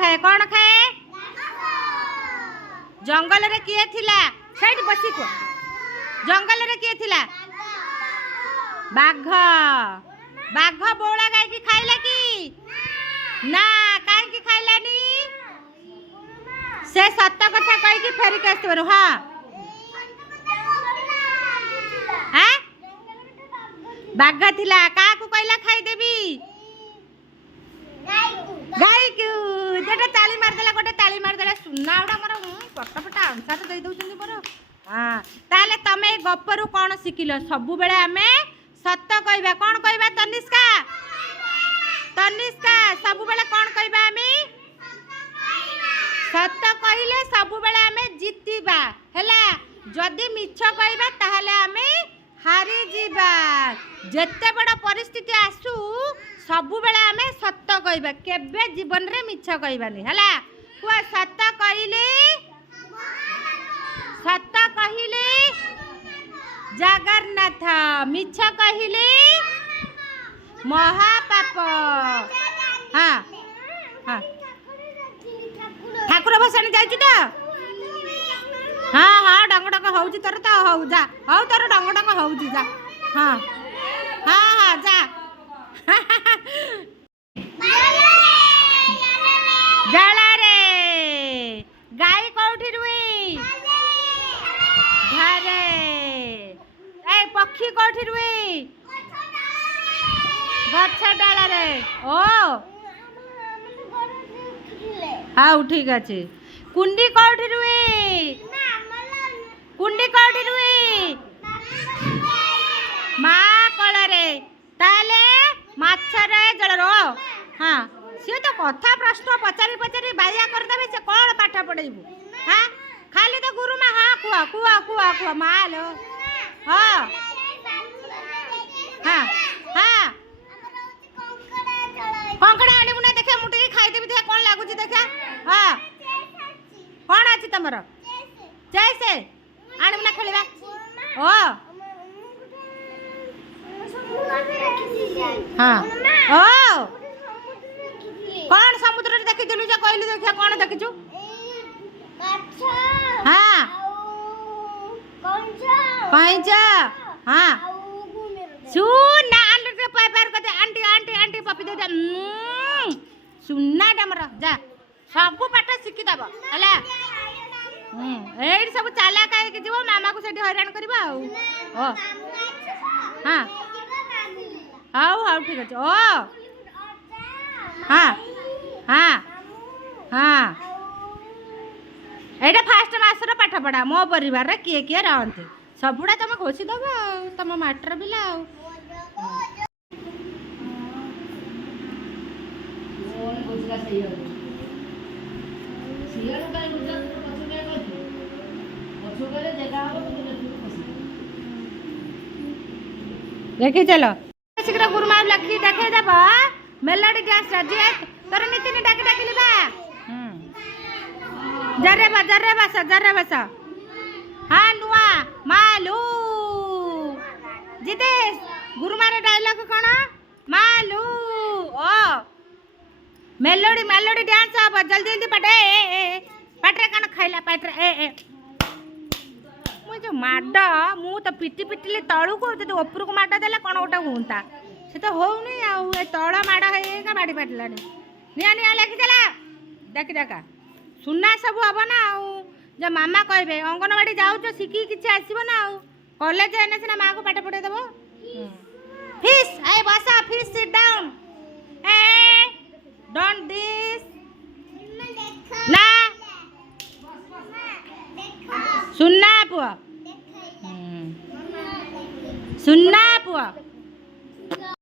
खाए कौन खाए जंगल रे किए थिला साइड बसी को जंगल रे किए थिला बाघ बाघ बोला गाय की खाइला की ना काहे की खाइलानी से सत्य कथा कहि की फेरी के आसबरो हां हां बाघ थिला का को कहला खाई देबी गाय को जेटा ताली मार देला गोटे ताली मार देला सुना उडा मोर पटपटा आंसर दे दउछन पर हां ताले तमे गप्परु कोन सिकिलो सबु बेले हमें सत्य कहबा कोन कहबा तनिष्का सबु बेले कोन कहबा हमें सत्य कहिले सबु बेले हमें जीतिबा हैला जदी मिछ कहबा ताहले हमें हारी जीवा जेते बड़ परिस्थिति आसू सबु बेले हमें सत्य कहबा केबे जीवन रे मिछ कहबानी हैला कुआ सत्य कहिले जगन्नाथ मिछ कहिले महापाप हाँ हाँ ठाकुर भसाणी जाइछु तो हाँ हाँ डंग डंग होउची तोर तो हो जा हो तोर डंग डंग होउची जा हाँ हाँ हाँ जा जाला रे गाय कोठी रुई घरे ए पक्षी कोठी रुई गछ डाला रे ओ हाँ ठीक अच्छे कुंडी कोठी रुई कुंडी कोठी रुई माँ कल रे ताले माछरे जल रो हाँ सी तो कथा प्रश्न पचारि पचारि बाया करदेबे से कौन पाठ पढ़ेबू हाँ खाली तो गुरु माँ हाँ कुआ कुआ कुआ कुआ माँ लो हाँ हाँ हाँ कंकड़ा आने मुना देखे मुटे खाई देबी देखा कौन लागुची देखा हाँ कौन अछि तमरो जैसे आने मुना खेलबा ओ हाँ ओ कौन समुद्र देखि दिलु जे कहलु देखिया कौन देखिछु हाँ कहिजा हाँ सुना आलू के पार कर आंटी आंटी आंटी पपी दे सुना डमर जा सब पाठ शिखी दब हैला एडी सब चाला काहे के जीवो मामा को सेठी हैरान करबा ओ हां हाउ हाउ ठीक अछि ओ हां हां हां एटा फास्ट मासर पाठ पढ़ा मो परिवार रे किए किए रहंती सबुडा तुम घोषि दब तुम मास्टर बिला देखी चलो शीघ्र गुरुमा लखी देखे देव मेलोडी डांस जे तोर नीति डाक डाकिलबा जरे बस हाँ नुआ मालू जितेश गुरुमार डायलॉग कौन मालू ओ मेलोडी मेलोडी डांस हम जल्दी जल्दी पटे पटरे कौन खाइला पटरे ए मुझे जो माड मु तो पिटी पिटिली तलू को जो ऊपर को माड देले कौन गोटे हूंता से तो होनी आउ तल माड़ है बाड़ी पाटिलानी निया निया लेखि चला देख देखा सुना सब हम ना जो मामा कहे अंगनवाड़ी जाऊच शिखी किसी आसब ना कॉलेज एने सीना माँ को पाठ पढ़े देव फिश ए बस fish sit down A don't this ना सुनना पुआ सुनना